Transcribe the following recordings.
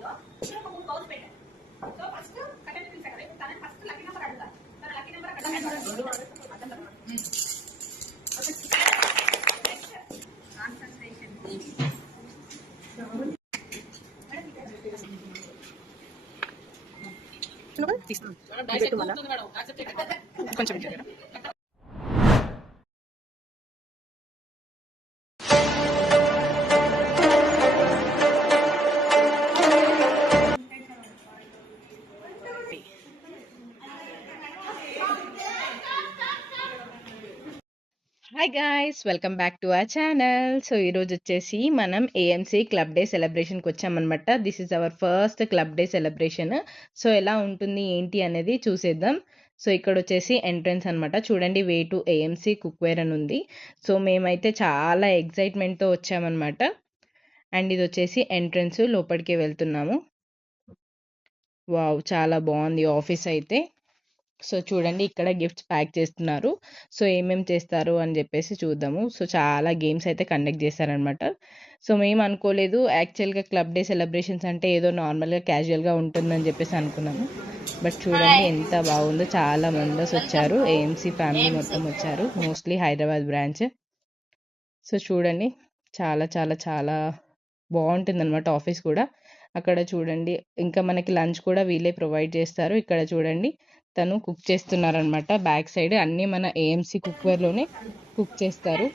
బౌల్లో ఇక్కడ ఒక మూడు బౌల్స్ పెట్టాను సో ఫస్ట్ కట్టెలు పిలిచాను కదా ఇప్పుడు తనని ఫస్ట్ లక్కీ నెంబర్ అడుగుతాను తన లక్కీ నెంబర్ కొంచెం hi guys welcome back to our channel so ఈరోజు వచ్చేసి మనం ఏఎంసీ క్లబ్ డే సెలబ్రేషన్కి వచ్చామన్నమాట. This is our first club day celebration so ఎలా ఉంటుంది ఏంటి అనేది చూసేద్దాం. సో ఇక్కడ వచ్చేసి ఎంట్రన్స్ అనమాట చూడండి వే టు ఏఎంసీ కుక్వేర్ అని ఉంది. సో మేమైతే చాలా ఎగ్జైట్మెంట్తో వచ్చామన్నమాట. అండ్ ఇది వచ్చేసి ఎంట్రన్స్ లోపలికి వెళ్తున్నాము. వావ్ చాలా బాగుంది ఆఫీస్ అయితే. సో చూడండి ఇక్కడ గిఫ్ట్స్ ప్యాక్ చేస్తున్నారు. సో ఏమేం చేస్తారు అని చెప్పేసి చూద్దాము. సో చాలా గేమ్స్ అయితే కండక్ట్ చేశారనమాట. సో మేము అనుకోలేదు. యాక్చువల్గా క్లబ్ డే సెలబ్రేషన్స్ అంటే ఏదో నార్మల్గా క్యాజువల్గా ఉంటుందని చెప్పేసి అనుకున్నాము. బట్ చూడండి ఎంత బాగుందో చాలా మంది వచ్చారు. ఏఎంసీ ఫ్యామిలీ మొత్తం వచ్చారు. Mostly Hyderabad branch. సో చూడండి. చాలా చాలా చాలా బాగుంటుంది అనమాట ఆఫీస్ కూడా. అక్కడ చూడండి. ఇంకా మనకి లంచ్ కూడా వీళ్ళే ప్రొవైడ్ చేస్తారు. ఇక్కడ చూడండి. తను కుక్ చేస్తున్నారనమాట బ్యాక్ సైడ్ అన్ని మన ఏఎంసీ కుక్వేర్లోనే కుక్ చేస్తారు.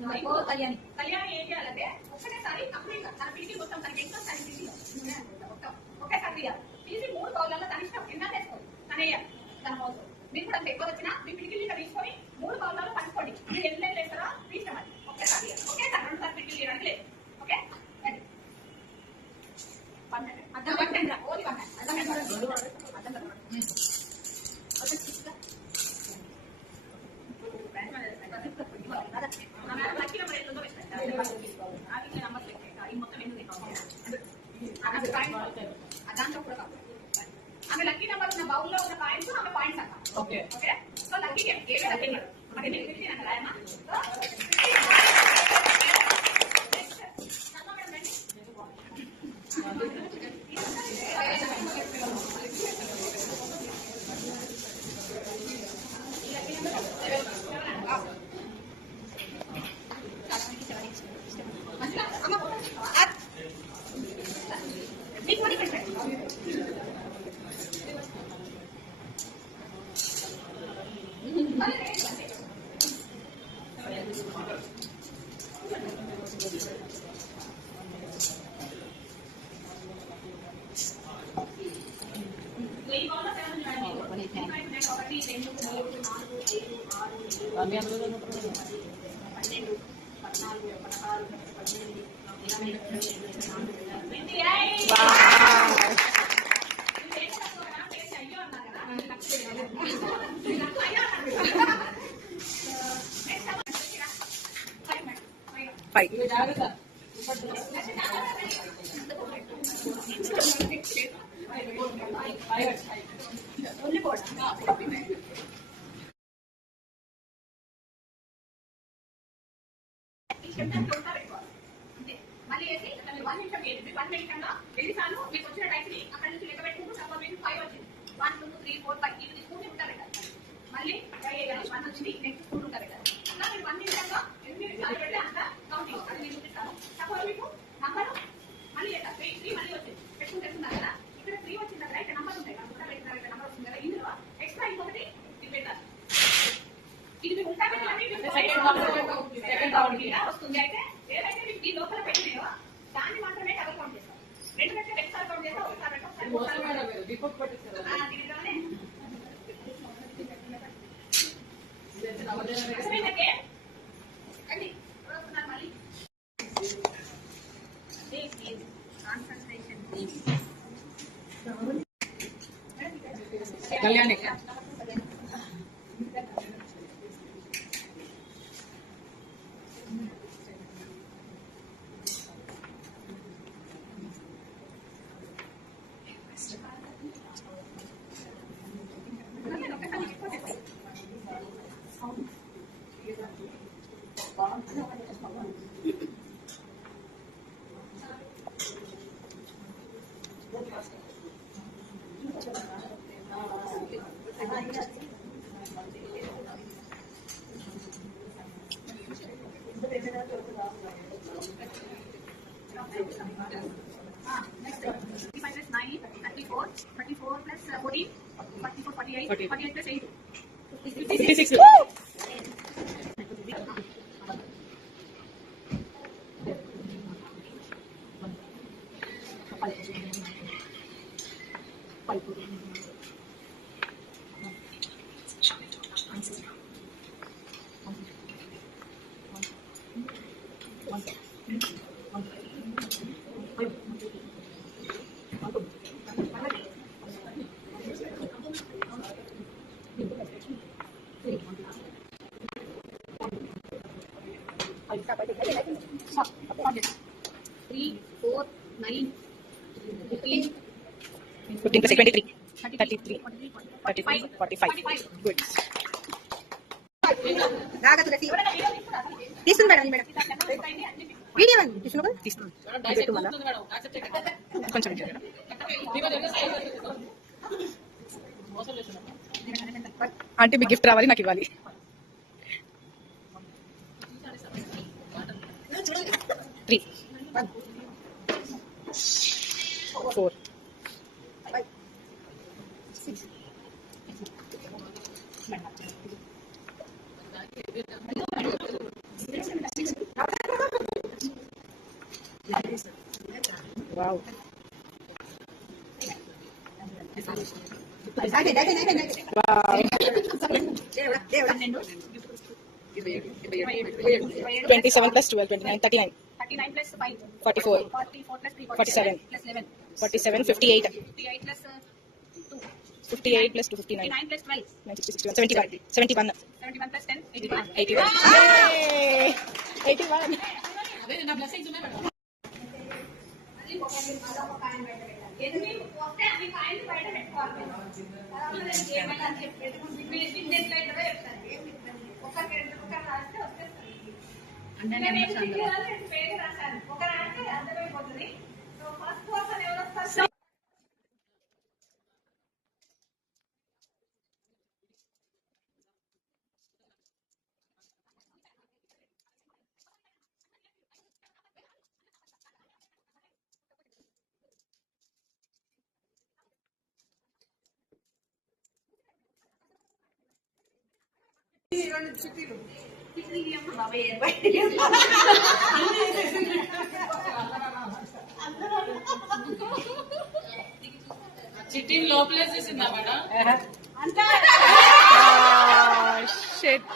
తన కళ్యాణి కళ్యాణి ఏం చేయాలంటే ఒక్కటేసారి కంప్లీట్గా తన పీటీ మొత్తం తనకి ఎంత తన మొత్తం ఒకేసారి తీయాలి తీసి మూడు బౌల్లో తన ఇష్టం ఎన్న వేసుకోండి తన వేయాలి తన బౌల్ మీకు కూడా అంత ఎక్కువ వచ్చినా మీ పిడికిలు ఇక్కడ తీసుకొని మూడు బౌల్లో పంచుకోండి మీరు ఎన్ని వేస్తారా మీ ఇష్టం అది ఒకేసారి తీయాలి. ఒకేసారి రెండు సార్లు పిడికిలు తీయడానికి లేదు ఓకే రెడీ పన్నెండు అర్థం పట్టండి ఓన్లీ పన్నెండు అర్థం అర్థం దాంట్లో కూడా కాదు ఆమె లక్కీ నెంబర్ ఉన్న బౌల్లో ఉన్న పాయింట్స్ ఆమె పాయింట్స్ అక్క okay okay so lucky a lucky number మరి నేను ఫిఫ్టీన్ అన్న రాయమ్మా మీకు మనీ పెట్టండి వెయ్యి బాగా సెవెన్ చూడండి ఒకటి రెండు మూడు నాలుగు ఐదు ఆరు ఏడు పన్నెండు పద్నాలుగు పదహారు పద్దెనిమిది ఇరవై ఇరవై నాలుగు ట్వంటీ ఎయిట్ అయ్యో అన్నారు కదా అయ్యో అన్నారు ఫైవ్ మళ్ళీ వేసి వన్ నిమిషం వేయండి వన్ నిమిషంలో ఎన్నిసార్లు మీకు వచ్చిన టైప్ అక్కడ నుంచి లెక్క పెట్టుకుంటూ సపోజ్ మీకు ఫైవ్ వచ్చింది one two three four five ఇవి తీసుకుంటూ ఉంటారు కదా మళ్ళీ వన్ వచ్చింది నెక్స్ట్ స్కూల్ ఉంటారు కదా అలా మీరు వన్ నిమిషంలో ఎన్ని నిమిషాలు పెడితే అంత కౌంటింగ్ అది నేను చూపిస్తాను సపోజ్ మీకు నంబరు మళ్ళీ లెక్క త్రీ త్రీ మళ్ళీ వచ్చింది పెట్టుకుంటూ వెళ్తున్నారు కదా ఇక్కడ త్రీ వచ్చింది కదా ఇక్కడ నంబర్ ఉంటాయి కదా కూడా పెట్టినారు ఇక్కడ నంబర్ వస్తుంది కదా ఇందులో ఎక్స్ట్రా ఇంకొకటి ఇది పెట్టాలి ఇది మీకు ఉంటాయి కదా సెకండ్ కౌంట్ వస్తుంది అయితే ఏదైతే మీకు ఈ లోపల పెట్టినాయో దాన్ని మాత్రమే డబుల్ కౌంట్ చేస్తాం రెండు కంటే రెండుసార్లు కౌంట్ చేస్తాం ఒకసారి పెట్టాం ఒకసారి మూడుసార్లు పెట్టాం. ఆ, దీనిలోనే అర్థమైందంటే? రండి. ఎవరు వస్తున్నారు మళ్ళీ This is concentration. Kalyani gracias. 15 plus 23. 33, 45, 45. 45. Good. రాగా తులసి ఎవరైనా వీడియో తీసుకురా? తీస్తుంది మేడం. వీడియో తీసుకున్నా మళ్ళా కొంచెం. అంటే మీకు గిఫ్ట్ రావాలి నాకు ఇవ్వాలి three four Wow. Wow. Twenty-seven 29 thirty-nine. Thirty-nine plus five. Forty-four. Forty-four plus three. Forty-seven. Plus eleven. Forty-seven, fifty-eight. Fifty-eight plus. Uh, fifty eight plus two fifty nine 59 plus 12, nine sixty sixty one seventy one seventy one 71 plus 10, 81. Eighty one eighty one ఎన్ని వస్తే అన్ని కాయలు బయట పెట్టుకోవాలి తర్వాత నేను ఏమైనా అని చెప్పేది మీ ఇంటి ఎట్లా అవుతుందో చెప్తాను ఏమి ఇబ్బంది ఒకరికి రెండు ఒకరు రాస్తే వచ్చేస్తుంది నేను ఏం చెప్పాలో నేను పేరు రాశాను ఒక రాస్తే అర్థమైపోతుంది సో ఫస్ట్ పర్సన్ ఎవరు వస్తారు చిట్టిని లోపలేసేసిందా మేడం? అంతా. షెట్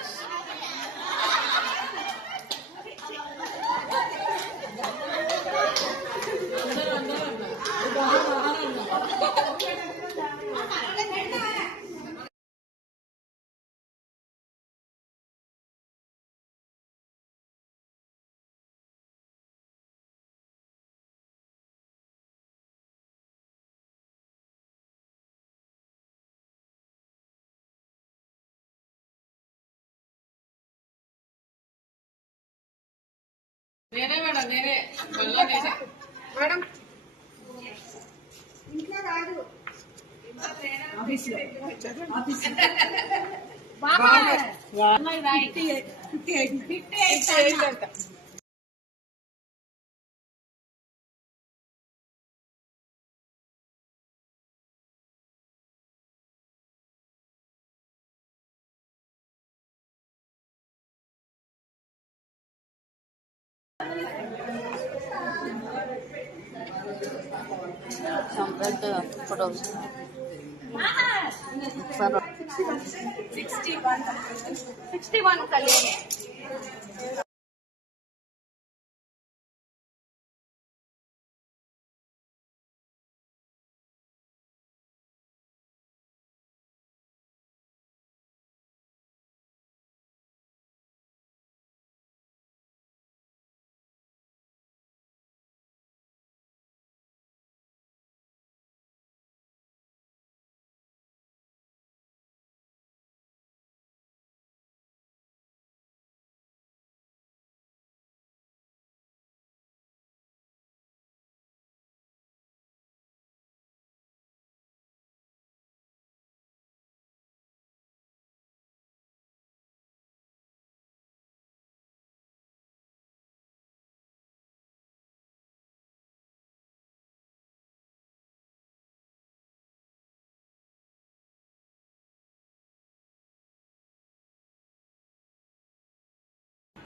వేరే మేడం వేరే మళ్ళా మేడం ఇంట్లో సిక్స్టీ వన్ కళ్యాణి మిమ్మల్ని ఫస్ట్ తీయాలి అందరి సిక్స్టీ వన్ సిక్స్టీ వన్ కలిగి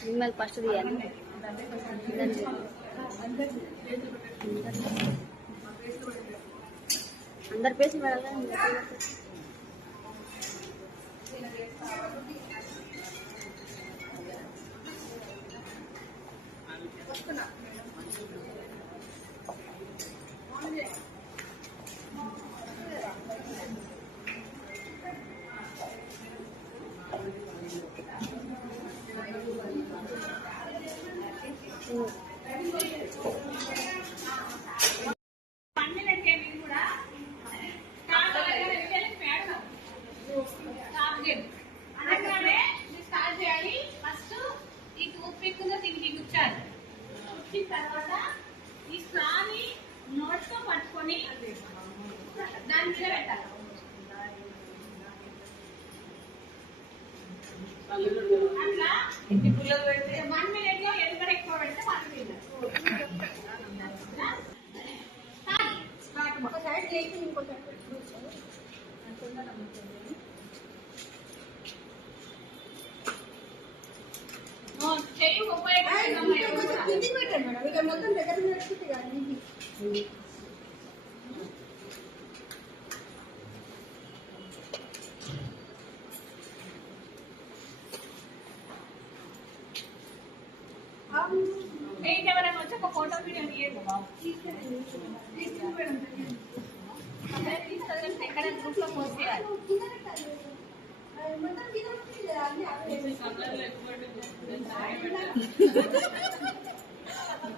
మిమ్మల్ని ఫస్ట్ తీయాలి. అందరు పేసి వెళ్ళాలి అట్లా తర్వాత ఈ పెడితే ఒక సైడ్ లేచి ఇంకో సైడ్ చెయ్యి ముప్పై పెట్టండి మేడం. ఇక మొత్తం దగ్గర పెట్టుకుంటే కానీ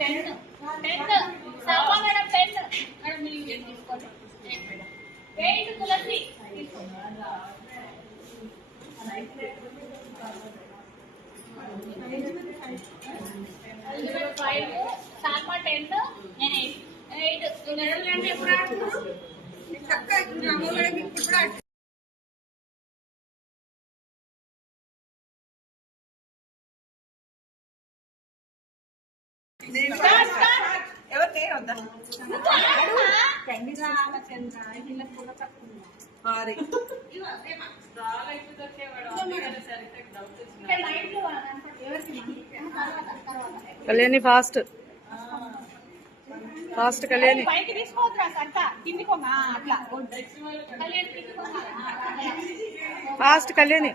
కూడా పెట్టుకుని ఇక్కడ పెట్టుకొని ఇక్కడ పెట్టుకోండి. కింద పెట్టుకోండి. Three, two, one. Ten ten సర్వ మేడం టెన్ మేడం మీరు ఏం తీసుకోండి ఎయిట్ తులసి తీసుకోండి ఫైవ్ సాల్మా టెన్ నేను ఎయిట్ ఎయిట్ ఎప్పుడు ఆడుతున్నారు కళ్యాణి ఫాస్ట్. ఫాస్ట్ కళ్యాణి. పైకి తీసుకోవద్దురా సంత అట్లా. ఫాస్ట్ కళ్యాణి.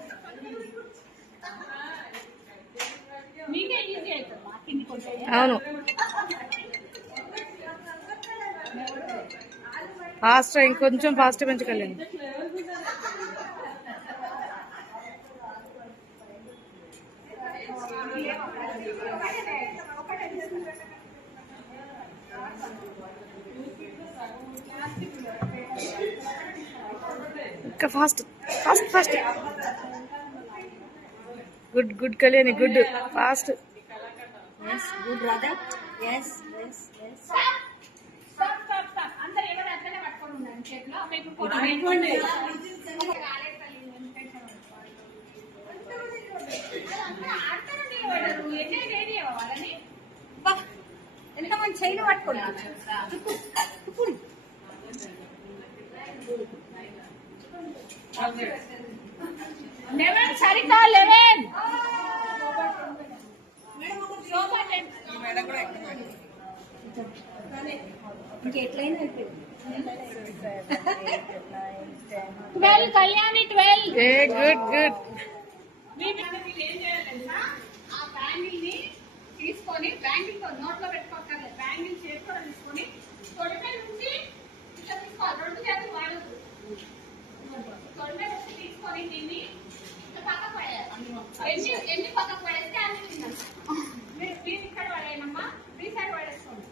అవును. ఫాస్ట్ ఇంకొంచెం ఫాస్ట్ పెంచుకోలేండి ఇంకా fast fast fast. Good good Kalyani good fast. Good Radha yes yes yes ఎంత మంది చైన్ పట్టుకోండి లెవెన్ ట్వెల్వ్ కళ్యాణి ట్వెల్వ్ ఏ గుడ్ గుడ్ తీసుకొని బ్యాంగిల్తో నోట్లో పెట్టుకోకర్లేదు బ్యాంగిల్ చేతితో తీసుకొని తొడిపై నుంచి ఇట్లా తీసుకోవాలి. రెండు చేతులు వాడదు తొడిపై నుంచి తీసుకొని దీన్ని ఇట్లా పక్కకు పడేయాలి. ఎన్ని ఎన్ని పక్కకు పడేస్తే అన్ని తిన్నాను మీరు మీరు ఇక్కడ పడేయనమ్మా. మీ సైడ్ పడేసుకోండి.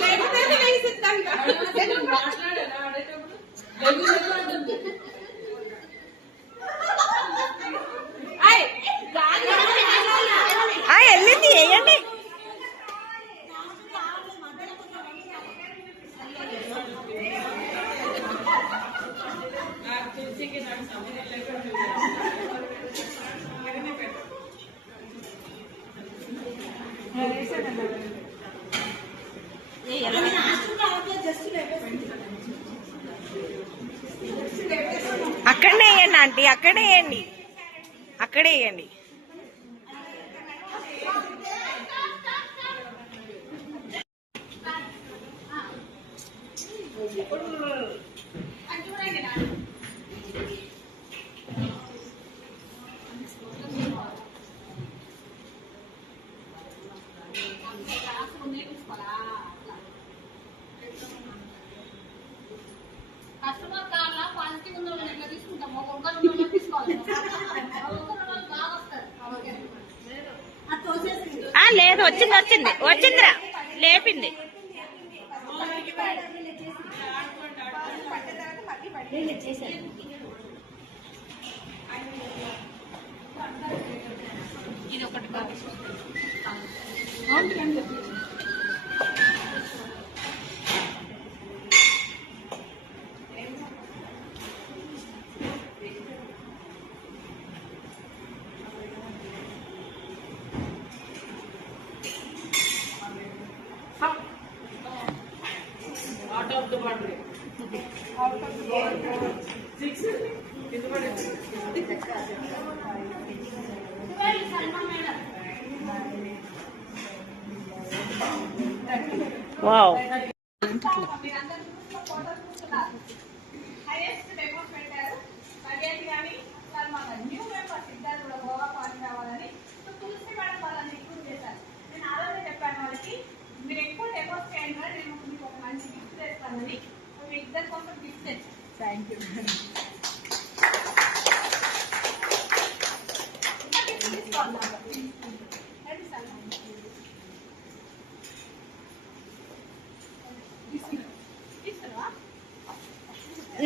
లేకపోతే వేసిద్దాం నిర్ణయించండి వచ్చింది వచ్చిందిరా. లేపింది. ఇది ఒకటి బాగా Wow.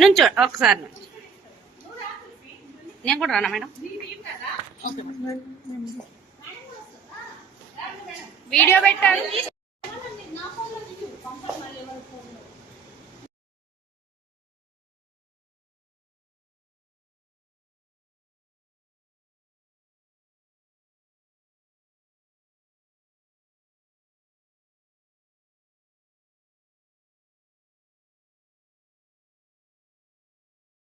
నుంచో ఒకసారి నుంచి. నేను కూడా రానా మేడం? వీడియో పెట్టాలి.